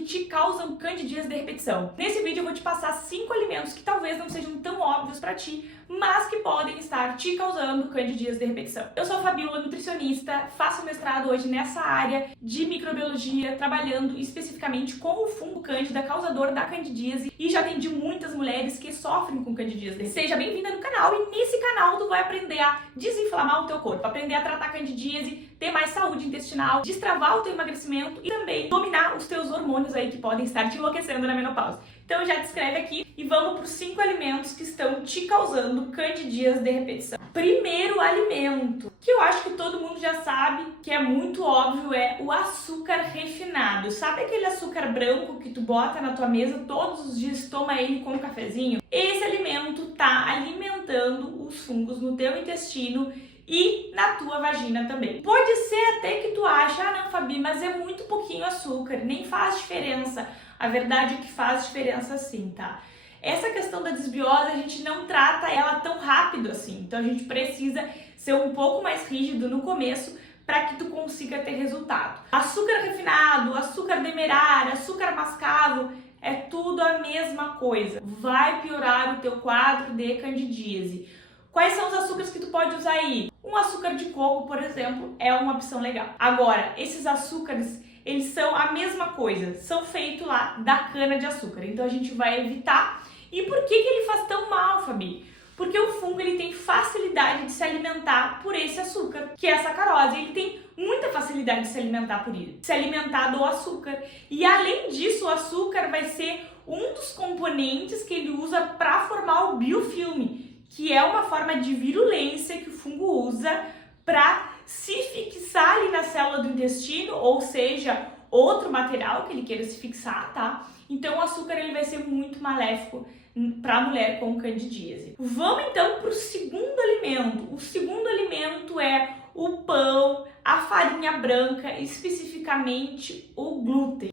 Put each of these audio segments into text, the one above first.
que te causam candidíase de repetição. Nesse vídeo eu vou te passar 5 alimentos que talvez não sejam tão óbvios para ti, mas que podem estar te causando candidíase de repetição. Eu sou a Fabíola, nutricionista, faço mestrado hoje nessa área de microbiologia, trabalhando especificamente com o fungo cândida, causador da candidíase, e já atendi muitas mulheres que sofrem com candidíase. Seja bem-vinda no canal, e nesse canal tu vai aprender a desinflamar o teu corpo, aprender a tratar candidíase, ter mais saúde intestinal, destravar o teu emagrecimento e também dominar os teus hormônios aí que podem estar te enlouquecendo na menopausa. Então já te inscreve aqui e vamos para os 5 alimentos que estão te causando candidíase de repetição. Primeiro alimento, que eu acho que todo mundo já sabe, que é muito óbvio, é o açúcar refinado. Sabe aquele açúcar branco que tu bota na tua mesa todos os dias, toma ele com um cafezinho? Esse alimento tá alimentando os fungos no teu intestino e na tua vagina também. Pode ser até que tu ache, ah não, Fabi, mas é muito pouquinho açúcar, nem faz diferença. A verdade é que faz diferença sim, tá? Essa questão da desbiose, a gente não trata ela tão rápido assim. Então a gente precisa ser um pouco mais rígido no começo para que tu consiga ter resultado. Açúcar refinado, açúcar demerara, açúcar mascavo, é tudo a mesma coisa. Vai piorar o teu quadro de candidíase. Quais são os açúcares que tu pode usar aí? Um açúcar de coco, por exemplo, é uma opção legal. Agora, esses açúcares, eles são a mesma coisa, são feitos lá da cana de açúcar, então a gente vai evitar. E por que ele faz tão mal, Fabi? Porque o fungo ele tem facilidade de se alimentar por esse açúcar, que é a sacarose. Ele tem muita facilidade de se alimentar por ele, se alimentar do açúcar. E além disso, o açúcar vai ser um dos componentes que ele usa para formar o biofilme, que é uma forma de virulência que o fungo usa para se fixar ali na célula do intestino, ou seja, outro material que ele queira se fixar, tá? Então o açúcar ele vai ser muito maléfico para a mulher com candidíase. Vamos então para o segundo alimento. O segundo alimento é o pão, a farinha branca, especificamente o glúten.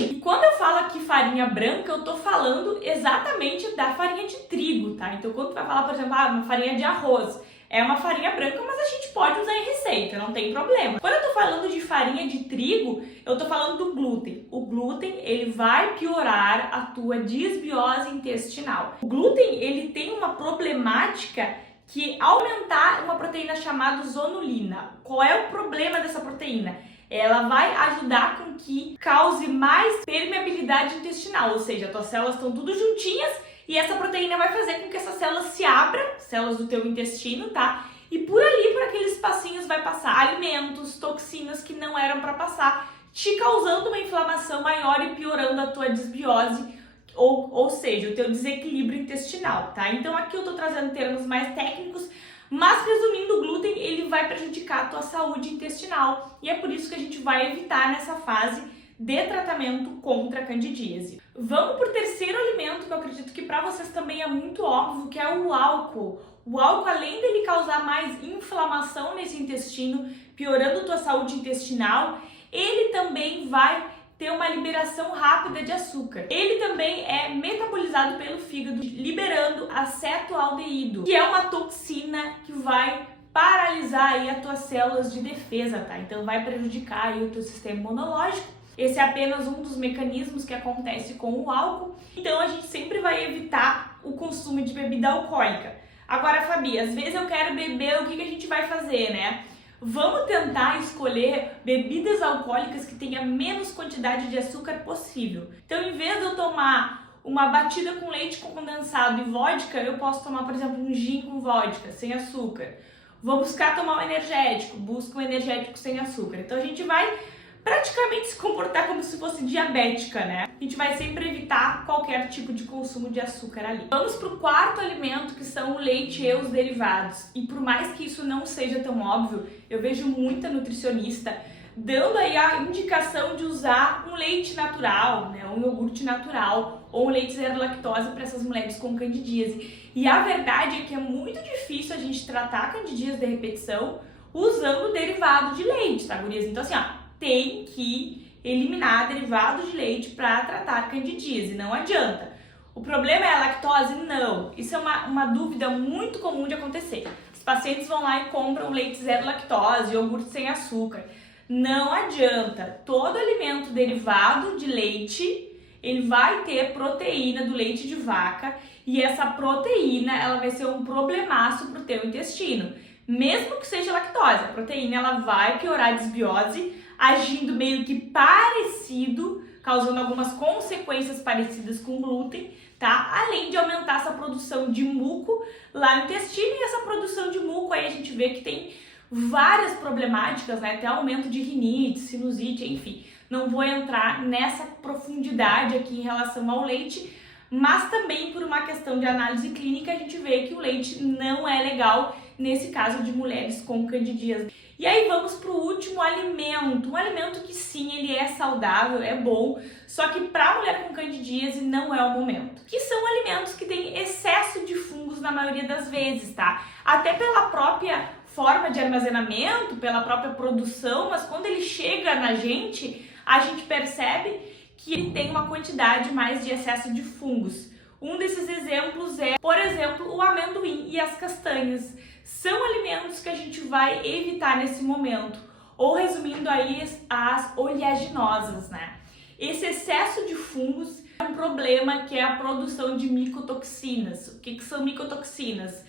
E quando eu falo aqui farinha branca, eu tô falando exatamente da farinha de trigo, tá? Então quando tu vai falar, por exemplo, uma farinha de arroz, é uma farinha branca, mas a gente pode usar em receita, não tem problema. Quando eu tô falando de farinha de trigo, eu tô falando do glúten. O glúten, ele vai piorar a tua desbiose intestinal. O glúten, ele tem uma problemática que aumentar uma proteína chamada zonulina. Qual é o problema dessa proteína? Ela vai ajudar com que cause mais permeabilidade intestinal, ou seja, as tuas células estão tudo juntinhas e essa proteína vai fazer com que essas células se abram, células do teu intestino, tá? E por ali, por aqueles espacinhos, vai passar alimentos, toxinas que não eram para passar, te causando uma inflamação maior e piorando a tua desbiose, ou seja, o teu desequilíbrio intestinal, tá? Então aqui eu tô trazendo termos mais técnicos, mas resumindo, o glúten ele vai prejudicar a tua saúde intestinal e é por isso que a gente vai evitar nessa fase de tratamento contra a candidíase. Vamos para o terceiro alimento que eu acredito que para vocês também é muito óbvio, que é o álcool. O álcool, além dele causar mais inflamação nesse intestino, piorando a tua saúde intestinal, ele também vai ter uma liberação rápida de açúcar. Ele também é metabolizado pelo fígado, liberando acetoaldeído, que é uma toxina que vai paralisar aí as tuas células de defesa, tá? Então vai prejudicar aí o teu sistema imunológico. Esse é apenas um dos mecanismos que acontece com o álcool. Então a gente sempre vai evitar o consumo de bebida alcoólica. Agora, Fabi, às vezes eu quero beber, o que a gente vai fazer, né? Vamos tentar escolher bebidas alcoólicas que tenham menos quantidade de açúcar possível. Então, em vez de eu tomar uma batida com leite condensado e vodka, eu posso tomar, por exemplo, um gin com vodka, sem açúcar. Vou buscar tomar um energético, busco um energético sem açúcar. Então, a gente vai praticamente se comportar como se fosse diabética, né? A gente vai sempre evitar qualquer tipo de consumo de açúcar ali. Vamos para o quarto alimento, que são o leite e os derivados. E por mais que isso não seja tão óbvio, eu vejo muita nutricionista dando aí a indicação de usar um leite natural, né? Um iogurte natural ou um leite zero lactose para essas mulheres com candidíase. E a verdade é que é muito difícil a gente tratar a candidíase de repetição usando derivado de leite, tá, gurias? Então assim, ó, tem que eliminar derivado de leite para tratar candidíase, não adianta. O problema é a lactose? Não. Isso é uma dúvida muito comum de acontecer. Os pacientes vão lá e compram leite zero lactose, iogurte sem açúcar. Não adianta. Todo alimento derivado de leite, ele vai ter proteína do leite de vaca e essa proteína, ela vai ser um problemaço pro teu intestino. Mesmo que seja lactose, a proteína ela vai piorar a desbiose, agindo meio que parecido, causando algumas consequências parecidas com glúten, tá? Além de aumentar essa produção de muco lá no intestino, e essa produção de muco aí a gente vê que tem várias problemáticas, né? Até aumento de rinite, sinusite, enfim. Não vou entrar nessa profundidade aqui em relação ao leite, mas também por uma questão de análise clínica a gente vê que o leite não é legal nesse caso de mulheres com candidíase. E aí vamos para o último alimento, um alimento que sim, ele é saudável, é bom, só que para mulher com candidíase não é o momento. Que são alimentos que têm excesso de fungos na maioria das vezes, tá? Até pela própria forma de armazenamento, pela própria produção, mas quando ele chega na gente, a gente percebe que ele tem uma quantidade mais de excesso de fungos. Um desses exemplos é, por exemplo, o amendoim e as castanhas. São alimentos que a gente vai evitar nesse momento. Ou resumindo aí, as oleaginosas, né? Esse excesso de fungos é um problema que é a produção de micotoxinas. O que são micotoxinas?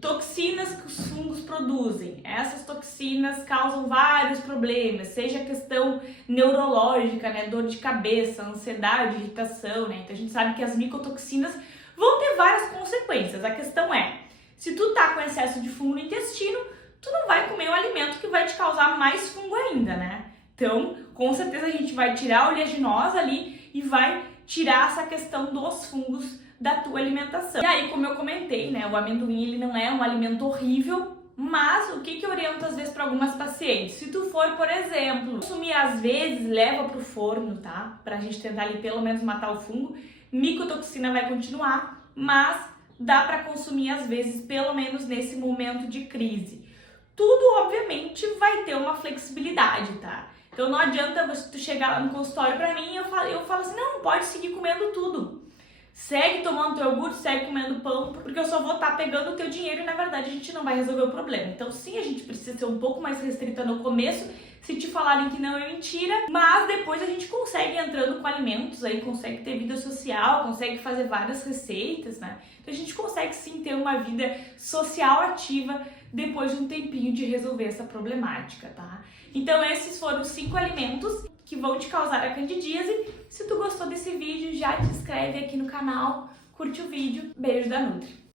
Toxinas que os fungos produzem. Essas toxinas causam vários problemas, seja questão neurológica, né, dor de cabeça, ansiedade, irritação, né? Então a gente sabe que as micotoxinas vão ter várias consequências. A questão é, se tu tá com excesso de fungo no intestino, tu não vai comer um alimento que vai te causar mais fungo ainda, né? Então, com certeza a gente vai tirar a oleaginosa ali e vai tirar essa questão dos fungos da tua alimentação. E aí, como eu comentei, né, o amendoim ele não é um alimento horrível, mas o que eu oriento às vezes para algumas pacientes? Se tu for, por exemplo, consumir às vezes, leva pro forno, tá? Pra gente tentar ali pelo menos matar o fungo, micotoxina vai continuar, mas dá para consumir às vezes, pelo menos nesse momento de crise. Tudo, obviamente, vai ter uma flexibilidade, tá? Então não adianta tu chegar lá no consultório para mim e eu falo assim, não, pode seguir comendo tudo. Segue tomando teu iogurte, segue comendo pão, porque eu só vou estar pegando o teu dinheiro e na verdade a gente não vai resolver o problema. Então sim, a gente precisa ser um pouco mais restrita no começo, se te falarem que não é mentira, mas depois a gente consegue entrando com alimentos, aí consegue ter vida social, consegue fazer várias receitas, né? Então a gente consegue sim ter uma vida social ativa depois de um tempinho de resolver essa problemática, tá? Então esses foram os 5 alimentos que vão te causar a candidíase. Se tu gostou desse vídeo, já te inscreve aqui no canal, curte o vídeo. Beijo da Nutri!